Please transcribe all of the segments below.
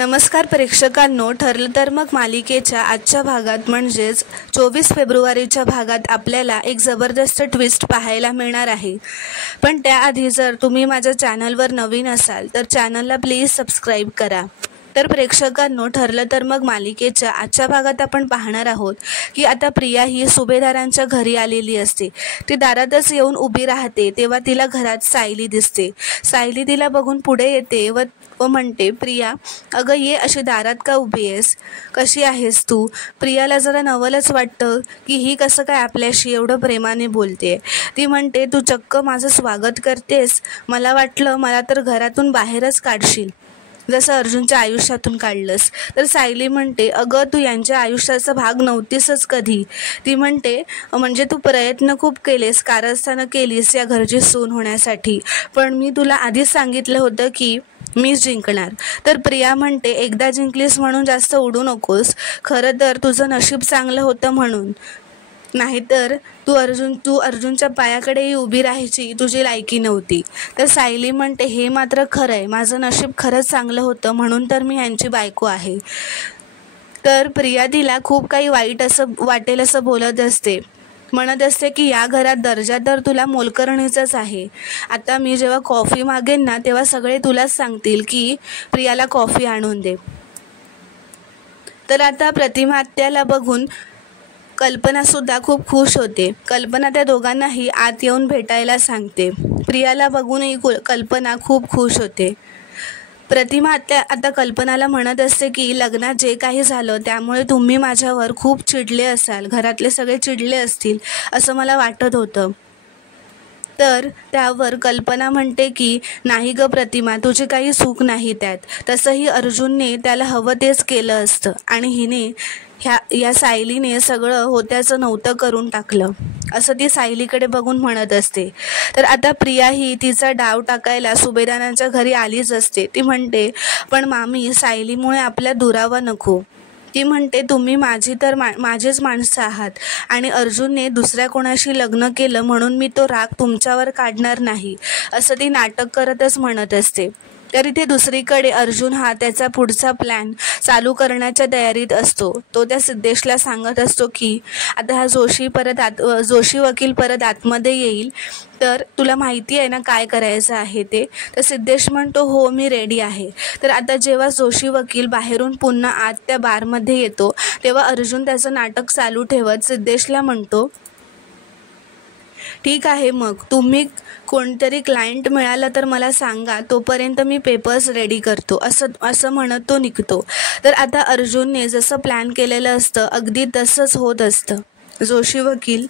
नमस्कार प्रेक्षकांनो, ठरलं तर मग मालिकेच्या आजच्या भागात म्हणजेच 24 फेब्रुवारीच्या भागात आपल्याला एक जबरदस्त ट्विस्ट पाहायला मिळणार आहे. पण त्याआधी जर तुम्ही माझ्या चॅनलवर नवीन असाल तर चॅनलला प्लीज सबस्क्राईब करा. तर प्रेक्षकांनो, ठरलं तर मग मालिकेच्या आजच्या भागात आपण पाहणार आहोत की आता प्रिया ही सुभेदारांच्या घरी आलेली असते. ती दारातच येऊन उभी राहते तेव्हा तिला घरात सायली दिसते. सायली तिला बघून पुढे येते व म्हणते, प्रिया अगं ये, अशी दारात का उभी आहेस? कशी आहेस तू? प्रियाला जरा नवलच वाटतं की ही कसं काय आपल्याशी एवढं प्रेमाने बोलते. ती म्हणते, तू चक्क माझं स्वागत करतेस? मला वाटलं मला तर घरातून बाहेरच काढशील, जसं अर्जुनच्या आयुष्यातून काढलंस. तर सायली म्हणते, अगं तू यांच्या आयुष्याचा भाग नव्हतीसच कधी. ती म्हणते, म्हणजे तू प्रयत्न खूप केलेस, कारस्थानं केलीस या घरची सून होण्यासाठी, पण मी तुला आधीच सांगितलं होतं की मीच जिंकणार. तर प्रिया म्हणते, एकदा जिंकलीस म्हणून जास्त उडू नकोस. खरं तर तुझं नशीब चांगलं होतं म्हणून, नाहीतर तू अर्जुनच्या पायाकडेही उभी राहायची तुझी लायकी नव्हती. तर सायली म्हणते, हे मात्र खरं आहे, माझं नशीब खरंच चांगलं होतं म्हणून तर मी यांची बायको आहे. तर प्रिया तिला खूप काही वाईट असं वाटेल असं बोलत असते, म्हणत असते की या घरात दर्जा तर तुला मोलकरणीचाच आहे. आता मी जेव्हा कॉफी मागेन ना तेव्हा सगळे तुलाच सांगतील की प्रियाला कॉफी आणून दे. तर आता प्रतिमा आत्याला बघून कल्पनासुद्धा खूप खुश होते. कल्पना त्या दोघांनाही आत येऊन भेटायला सांगते. प्रियाला बघूनही कल्पना खूप खुश होते. प्रतिमा आता कल्पनाला म्हणत असते की लग्नात जे काही झालं त्यामुळे तुम्ही माझ्यावर खूप चिडले असाल, घरातले सगळे चिडले असतील असं मला वाटत होतं. तर त्यावर कल्पना म्हणते की नाही ग प्रतिमा, तुझी काही चूक नाही त्यात. तसंही अर्जुनने त्याला हवं तेच केलं असतं आणि हिने या सायलीने सगळं होत्याचं नव्हतं करून टाकलं, असं ती सायलीकडे बघून म्हणत असते. तर आता प्रिया ही तिचा डाव टाकायला सुभेदारांच्या घरी आलीच असते. ती म्हणते, पण मामी, सायलीमुळे आपल्या दुरावा नको. ती म्हणते, तुम्ही माझीच माणसं आहात आणि अर्जुनने दुसऱ्या कोणाशी लग्न केलं म्हणून मी तो राग तुमच्यावर काढणार नाही, असं ती नाटक करतच म्हणत असते. तर इथे दुसरीकडे अर्जुन हा त्याचा पुढचा प्लॅन चालू करण्याच्या तयारीत असतो. तो त्या सिद्धेशला सांगत असतो की आता हा जोशी वकील परत आतमध्ये येईल, तर तुला माहिती आहे ना काय करायचं आहे ते. तर सिद्धेश म्हणतो, हो मी रेडी आहे. तर आता जेव्हा जोशी वकील बाहेरून पुन्हा आत त्या बारमध्ये येतो तेव्हा अर्जुन त्याचं नाटक चालू ठेवत सिद्धेशला म्हणतो, ठीक आहे, मग तुम्ही कोणतरी क्लायंट मिळाला तर मला सांगा, तोपर्यंत मी पेपर्स रेडी करतो, असं म्हणत तो निघतो. तर आता अर्जुनने जसं प्लॅन केलेलं असतं अगदी तसंच होत असतं. जोशी वकील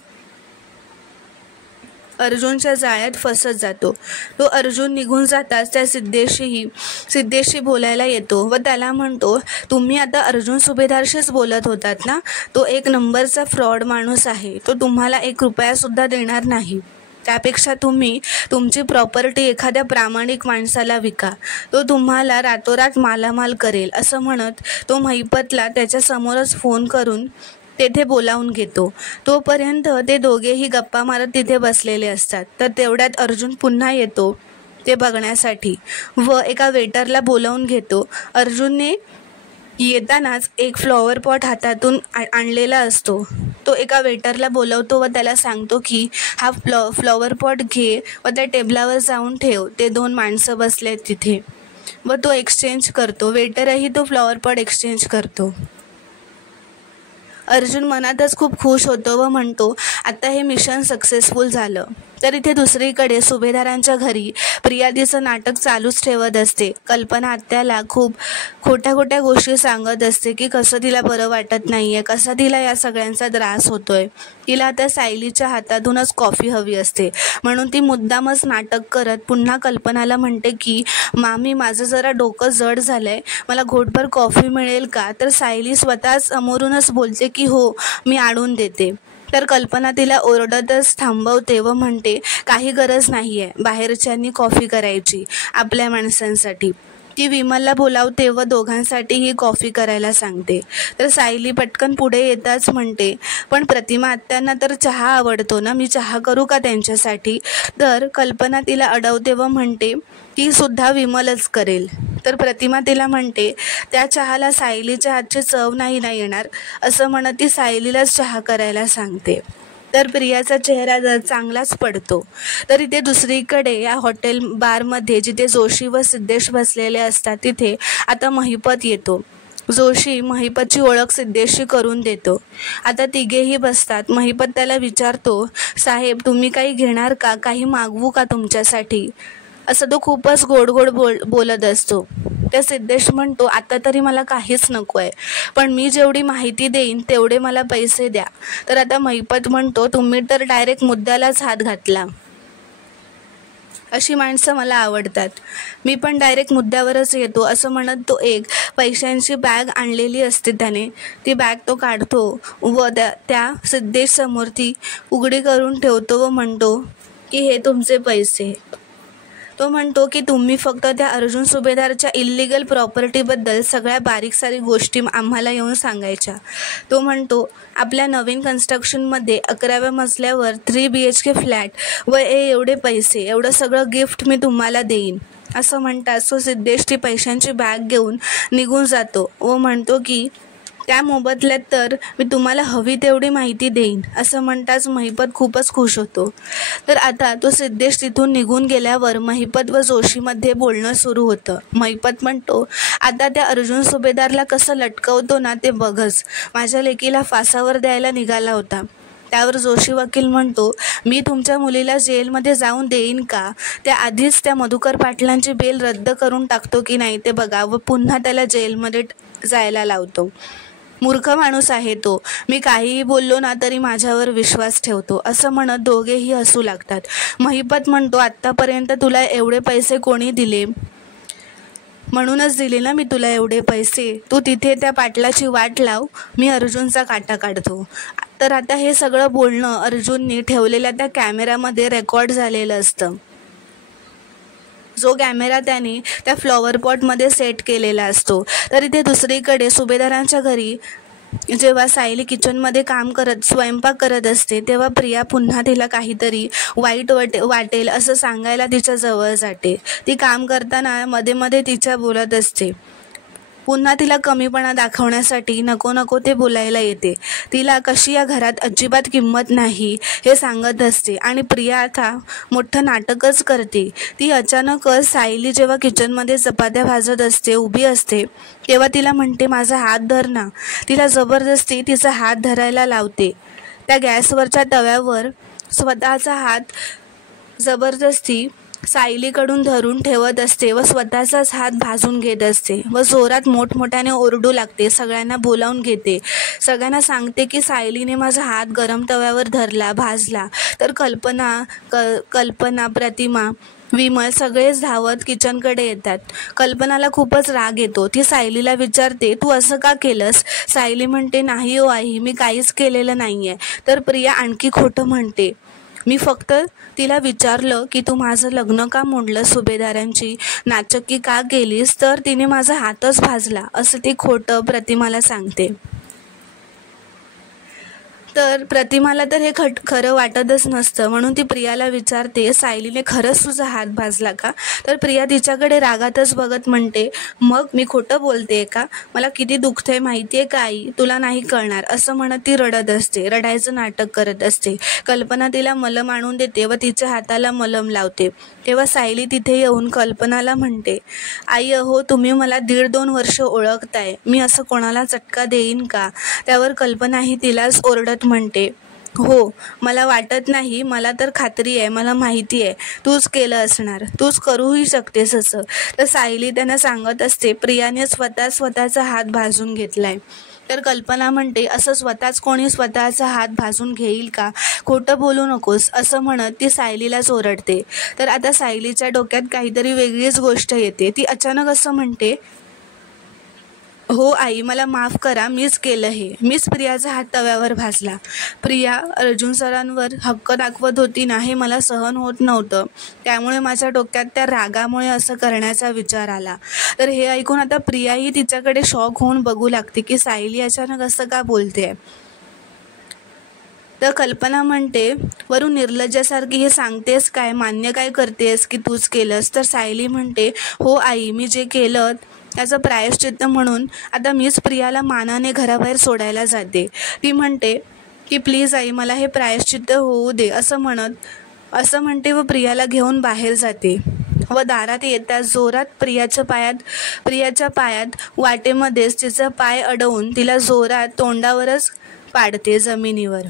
अर्जुनच्या जाळ्यात फसत जातो. तो अर्जुन निघून जाताच त्या सिद्धेशी बोलायला येतो व त्याला म्हणतो, तुम्ही आता अर्जुन सुभेदारशीच बोलत होतात ना, तो एक नंबरचा फ्रॉड माणूस आहे. तो तुम्हाला 1 रुपयासुद्धा देणार नाही. त्यापेक्षा तुम्ही तुमची प्रॉपर्टी एखाद्या प्रामाणिक माणसाला विका, तो तुम्हाला रातोरात मालामाल करेल, असं म्हणत तो महिपतला त्याच्यासमोरच फोन करून तेथे बोलावून घेतो. तोपर्यंत ते दोघेही गप्पा मारत तिथे बसलेले असतात. तर तेवढ्यात अर्जुन पुन्हा येतो ते बघण्यासाठी व एका वेटरला बोलावून घेतो. अर्जुनने येतानाच एक फ्लॉवर पॉट हातातून आणलेला असतो. तो एका वेटरला बोलवतो व त्याला सांगतो की हा फ्लॉवर पॉट घे व त्या टेबलावर जाऊन ठेव. ते 2 माणसं बसले तिथे व तो एक्सचेंज करतो. वेटरही तो फ्लॉवर पॉट एक्सचेंज करतो. अर्जुन मनातच खूप खुश होतो व म्हणतो, आता हे मिशन सक्सेसफुल झालं. तर इथे दुसरीकडे सुभेदारांच्या घरी प्रिया तिचं नाटक चालूच ठेवत असते. कल्पना आत्याला खूप खोट्या गोष्टी सांगत असते की कसं तिला बरं वाटत नाही आहे, कसा तिला या सगळ्यांचा त्रास होतोय. तिला आता सायलीच्या हातातूनच कॉफी हवी असते, म्हणून ती मुद्दामच नाटक करत पुन्हा कल्पनाला म्हणते की मामी, माझं जरा डोकं जड झालंय, मला घोटभर कॉफी मिळेल का? तर सायली स्वतःच समोरूनच बोलते की हो, मी आणून देते. तर कल्पना तिला ओरडतच थांबवते व म्हणते, काही गरज नाही आहे बाहेरच्यांनी कॉफी करायची आपल्या माणसांसाठी. की विमलला बोलावते व दोघांसाठीही कॉफी करायला सांगते. तर सायली पटकन पुढे येताच म्हणते, पण प्रतिमा आत्यांना तर चहा आवडतो ना, मी चहा करू का त्यांच्यासाठी? तर कल्पना तिला अडवते व म्हणते की सुद्धा विमलच करेल. तर प्रतिमा तिला म्हणते, त्या चहाला सायलीच्या हातची चव नाही ना येणार, असं म्हणत ती सायलीलाच चहा करायला सांगते. तर प्रियाचा चेहरा चांगलाच पडतो. तर इथे दुसरीकडे या हॉटेल बारमध्ये जिथे जोशी व सिद्धेश बसलेले असतात तिथे आता महिपत येतो. जोशी महिपतची ओळख सिद्धेशशी करून देतो. आता तिघेही बसतात. महिपत त्याला विचारतो, साहेब तुम्ही काही घेणार का, काही मागवू का तुमच्यासाठी, असं तो खूपच गोड गोड बोलत असतो. त्या सिद्धेश म्हणतो, आता तरी मला काहीच नको आहे, पण मी जेवढी माहिती देईन तेवढे मला पैसे द्या. तर आता महिपत म्हणतो, तुम्ही तर डायरेक्ट मुद्द्यालाच हात घातला. अशी माणसं मला आवडतात, मी पण डायरेक्ट मुद्द्यावरच येतो, असं म्हणत तो एक पैशांची बॅग आणलेली असते त्याने, ती बॅग तो काढतो व त्या सिद्धेश समोर ती उघडी करून ठेवतो व म्हणतो की हे तुमचे पैसे. तो म्हणतो की तुम्ही फक्त त्या अर्जुन सुभेदारच्या इल्लिगल प्रॉपर्टीबद्दल सगळ्या बारीक सारीक गोष्टी आम्हाला येऊन सांगायच्या. तो म्हणतो, आपल्या नवीन कन्स्ट्रक्शनमध्ये 11व्या मजल्यावर 3 BHK फ्लॅट व एवढे पैसे, एवढं सगळं गिफ्ट मी तुम्हाला देईन. असं म्हणताच तो सिद्धेश ती पैशांची बॅग घेऊन निघून जातो व म्हणतो की त्या मोबदल्यात तर मी तुम्हाला हवी तेवढी माहिती देईन. असं म्हणताच महिपत खूपच खुश होतो. तर आता तो सिद्धेश तिथून निघून गेल्यावर महिपत व जोशीमध्ये बोलणं सुरू होतं. महिपत म्हणतो, आता त्या अर्जुन सुभेदारला कसं लटकवतो ना ते बघच, माझ्या लेकीला फासावर द्यायला निघाला होता. त्यावर जोशी वकील म्हणतो, मी तुमच्या मुलीला जेलमध्ये जाऊन देईन का, त्याआधीच त्या मधुकर पाटलांची बेल रद्द करून टाकतो की नाही ते बघा व पुन्हा त्याला जेलमध्ये जायला लावतो. मूर्ख माणूस आहे तो, मी काहीही बोललो ना तरी माझ्यावर विश्वास ठेवतो. असं म्हणत दोघेही हसू लागतात. महिपत म्हणतो, आत्तापर्यंत तुला एवढे पैसे कोणी दिले? म्हणूनच दिले ना मी तुला एवढे पैसे, तू तिथे त्या पाटलाची वाट लाव, मी अर्जुनचा काटा काढतो. तर आता हे सगळं बोलणं अर्जुनने ठेवलेल्या त्या कॅमेऱ्यामध्ये रेकॉर्ड झालेलं असतं. जो कॅमेरा त्याने त्या फ्लॉवर पॉटमध्ये सेट केलेला असतो. तर इथे दुसरीकडे सुभेदारांच्या घरी जेव्हा सायली किचनमध्ये स्वयंपाक करत असते तेव्हा प्रिया पुन्हा तिला काहीतरी वाईट वाटेल असं सांगायला तिच्या जवळ जाते. ती काम करताना मध्ये मध्ये तिच्या बोलत असते. पुन्हा तिला कमीपणा दाखवण्यासाठी नको नको ते बोलायला येते. तिला कशी या घरात अजिबात किंमत नाही हे सांगत असते आणि प्रिया आता मोठं नाटकच करते. ती अचानकच सायली जेव्हा किचनमध्ये चपात्या भाजत असते, उभी असते, तेव्हा तिला म्हणते, माझा हात धर ना. तिला जबरदस्ती तिचा हात धरायला लावते. त्या गॅसवरच्या तव्यावर स्वतःचा हात जबरदस्ती सायलीकडून धरून ठेवत असते व स्वतःचाच हात भाजून घेत असते व जोरात मोठमोठ्याने ओरडू लागते. सगळ्यांना बोलावून घेते, सगळ्यांना सांगते की सायलीने माझा हात गरम तव्यावर धरला, भाजला. तर कल्पना, प्रतिमा, विमल सगळेच धावत किचनकडे येतात. कल्पनाला खूपच राग येतो. ती सायलीला विचारते, तू असं का केलंस? सायली म्हणते, नाही हो आई, मी काहीच केलेलं नाही आहे. तर प्रिया आणखी खोटं म्हणते, मी फक्त तिला विचारलं की तू माझं लग्न का मोडलं, सुभेदारांची नाचक्की का केलीस, तर तिने माझा हातच भाजला, असं ती खोटं प्रतिमाला सांगते. तर प्रतिमाला तर हे खरं वाटतच नसतं, म्हणून ती प्रियाला विचारते, सायलीने खरंच तुझा हात भाजला का? तर प्रिया तिच्याकडे रागातच बघत म्हणते, मग मी खोटं बोलते का? मला किती दुखतंय माहिती आहे का आई, तुला नाही कळणार, असं म्हणत ती रडत असते, रडायचं नाटक करत असते. कल्पना तिला मलम आणून देते व तिच्या हाताला मलम लावते. तेव्हा सायली तिथे येऊन कल्पनाला म्हणते, आई अहो, तुम्ही मला 1.5-2 वर्ष ओळखताय, मी असं कोणाला चटका देईन का? त्यावर कल्पनाही तिलाच ओरडत म्हणते, हो, मला वाटत नाही, मला तर खात्री आहे, मला माहिती आहे, तूच केलं असणार, तूच करूही शकतेस असं. तर सायली त्यांना सांगत असते, प्रियाने स्वतःचा हात भाजून घेतलाय. तर कल्पना म्हणते, असं कोणी स्वतःचा हात भाजून घेईल का? खोटं बोलू नकोस, असं म्हणत ती सायलीलाच ओरडते. तर आता सायलीच्या डोक्यात काहीतरी वेगळीच गोष्ट येते. ती अचानक असं म्हणते, हो आई, मला माफ करा, मीच केलं हे. मीच प्रियाचा हात तव्यावर भाजला. प्रिया अर्जुन सरांवर हक्क दाखवत होती ना, हे मला सहन होत नव्हतं. त्यामुळे माझ्या डोक्यात त्या रागामुळे असं करण्याचा विचार आला. तर हे ऐकून आता प्रियाही तिच्याकडे शॉक होऊन बघू लागते की सायली अचानक असं का बोलते. तर कल्पना म्हणते, वरून निर्लज्जासारखी हे सांगतेस काय, मान्य काय करतेस की तूच केलंस. तर सायली म्हणते, हो आई, मी जे केलं त्याचं प्रायश्चित्त म्हणून आता मीच प्रियाला मानाने घराबाहेर सोडायला जाते. ती म्हणते की प्लीज आई, मला हे प्रायश्चित्त होऊ दे असं म्हणते व प्रियाला घेऊन बाहेर जाते. व दारात येताच जोरात प्रियाच्या पायात वाटेमध्येच तिचा पाय अडवून तिला जोरात तोंडावरच पाडते जमिनीवर.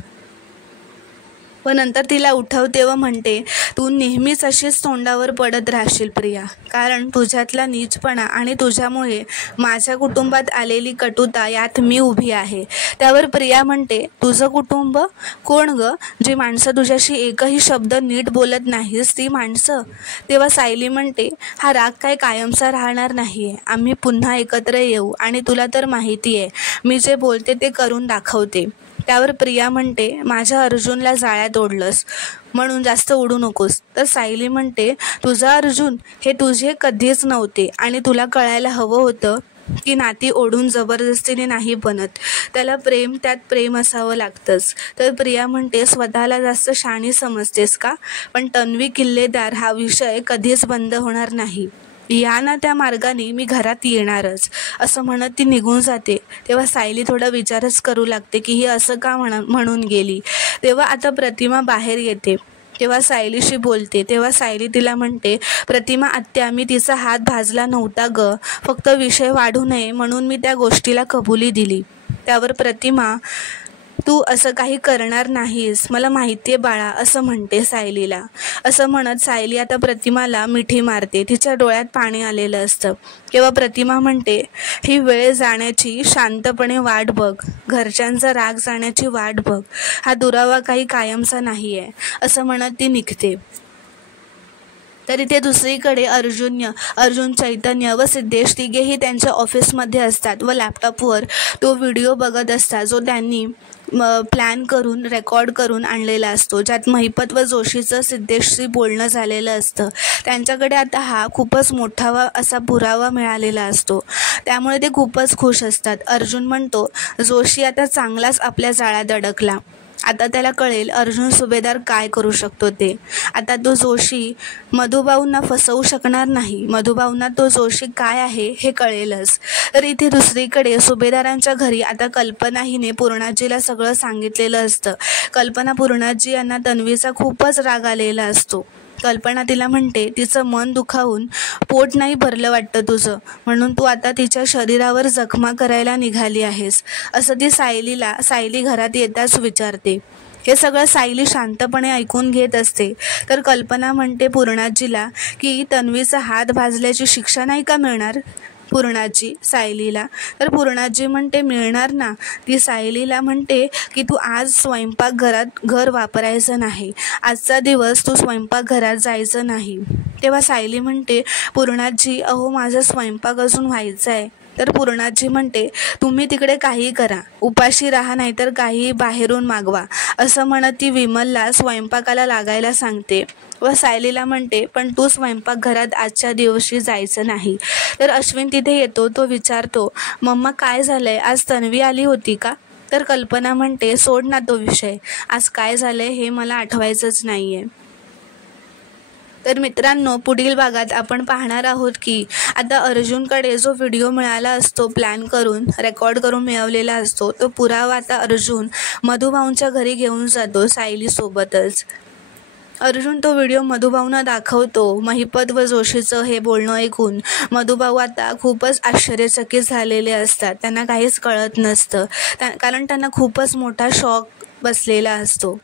व नंतर तिला उठवते व म्हणते, तू नेहमीच अशीच तोंडावर पडत राहशील प्रिया, कारण तुझ्यातला नीचपणा आणि तुझ्यामुळे माझ्या कुटुंबात आलेली कटुता यात मी उभी आहे. त्यावर प्रिया म्हणते, तुझं कुटुंब कोण ग? जी माणसं तुझ्याशी एकही शब्द नीट बोलत नाहीस ती माणसं? तेव्हा सायली म्हणते, हा राग काय कायमचा राहणार नाहीये. आम्ही पुन्हा एकत्र येऊ आणि तुला तर माहिती आहे मी जे बोलते ते करून दाखवते. त्यावर प्रिया म्हणते, माझ्या अर्जुनला जाळ्यात ओढलंस म्हणून जास्त उडू नकोस. तर सायली म्हणते, तुझा अर्जुन हे तुझे कधीच नव्हते आणि तुला कळायला हवं होतं की नाती ओढून जबरदस्तीने नाही बनत, त्याला त्यात प्रेम असावं लागतंच. तर प्रिया म्हणते, स्वतःला जास्त शहाणी समजतेस का? पण तन्वी किल्लेदार हा विषय कधीच बंद होणार नाही. या ना त्या मार्गाने मी घरात येणारच असं म्हणत ती निघून जाते. तेव्हा सायली थोडा विचारच करू लागते की ही असं का म्हणून गेली. तेव्हा आता प्रतिमा बाहेर येते. तेव्हा सायलीशी बोलते. तेव्हा सायली तिला म्हणते, प्रतिमा आत्या, मी तिचा हात भाजला नव्हता ग, फक्त विषय वाढू नये म्हणून मी त्या गोष्टीला कबुली दिली. त्यावर प्रतिमा, तू असं काही करणार नाहीस, मला माहिती आहे बाळा असं म्हणते सायलीला. असं म्हणत सायली आता प्रतिमाला मिठी मारते. तिच्या डोळ्यात पाणी आलेलं असतं. तेव्हा प्रतिमा म्हणते, ही वेळ जाण्याची शांतपणे वाट बघ, घरच्यांचा राग जाण्याची वाट बघ, हा दुरावा काही कायमचा नाही आहे असं म्हणत ती निघते. तर इथे दुसरीकडे अर्जुन, चैतन्य व सिद्धेश तिघेही त्यांच्या ऑफिसमध्ये असतात व लॅपटॉपवर तो व्हिडिओ बघत असतात जो त्यांनी प्लॅन करून रेकॉर्ड करून आणलेला असतो, ज्यात महिपत व जोशीचं सिद्धेशशी बोलणं झालेलं असतं. त्यांच्याकडे आता हा खूपच मोठा असा पुरावा मिळालेला असतो. त्यामुळे ते खूपच खुश असतात. अर्जुन म्हणतो, जोशी आता चांगलाच आपल्या जाळ्यात अडकला. आता त्याला कळेल अर्जुन सुभेदार काय करू शकतो ते. आता तो जोशी मधुभाऊंना फसवू शकणार नाही. मधुभाऊंना तो जोशी काय आहे हे कळेलच. तर इथे दुसरीकडे सुभेदारांच्या घरी आता कल्पना हिने पूर्णाजीला सगळं सांगितलेलं असतं. कल्पना पूर्णाजी यांना तन्वीचा खूपच राग आलेला असतो. कल्पना तिला म्हणते, तिचं मन दुखावून पोट नाही भरलं वाटतं तुझं, म्हणून तू आता तिच्या शरीरावर जखमा करायला निघाली आहेस असं ती सायली घरात येताच विचारते. हे सगळं सायली शांतपणे ऐकून घेत असते. तर कल्पना म्हणते पूर्णाजीला की तन्वीचा हात भाजल्याची शिक्षा नाही का मिळणार पूर्णाजी सायलीला. तर पूर्णाजी म्हणते, मिळणार ना. ती सायलीला म्हणते की तू आज घर वापरायचं नाही, आजचा दिवस तू स्वयंपाकघरात जायचं नाही. तेव्हा सायली म्हणते, पूर्णाजी अहो माझा स्वयंपाक अजून व्हायचा आहे. तर पूर्णाजी म्हणते, तुम्ही तिकडे काही करा, उपाशी राहा नाहीतर काही बाहेरून मागवा असं म्हणत ती विमलला स्वयंपाकाला लागायला सांगते. व सायलीला म्हणते, पण तू स्वयंपाकघरात आजच्या दिवशी जायचं नाही. तर अश्विन तिथे येतो. तो विचारतो, मम्मा काय झालंय, आज तन्वी आली होती का? तर कल्पना म्हणते, सोड ना तो विषय, आज काय झालंय हे मला आठवायचंच नाहीये. तर मित्रांनो, पुढील भागात आपण पाहणार आहोत की आता अर्जुनकडे जो व्हिडिओ मिळाला असतो, प्लॅन करून रेकॉर्ड करून मिळवलेला असतो, तो पुरावा आता अर्जुन मधुभाऊंच्या घरी घेऊन जातो सायलीसोबतच. अर्जुन तो व्हिडिओ मधुभाऊंना दाखवतो. महिपत व जोशीचं हे बोलणं ऐकून मधुभाऊ आता खूपच आश्चर्यचकित झालेले असतात. त्यांना काहीच कळत नसतं कारण त्यांना खूपच मोठा शॉक बसलेला असतो.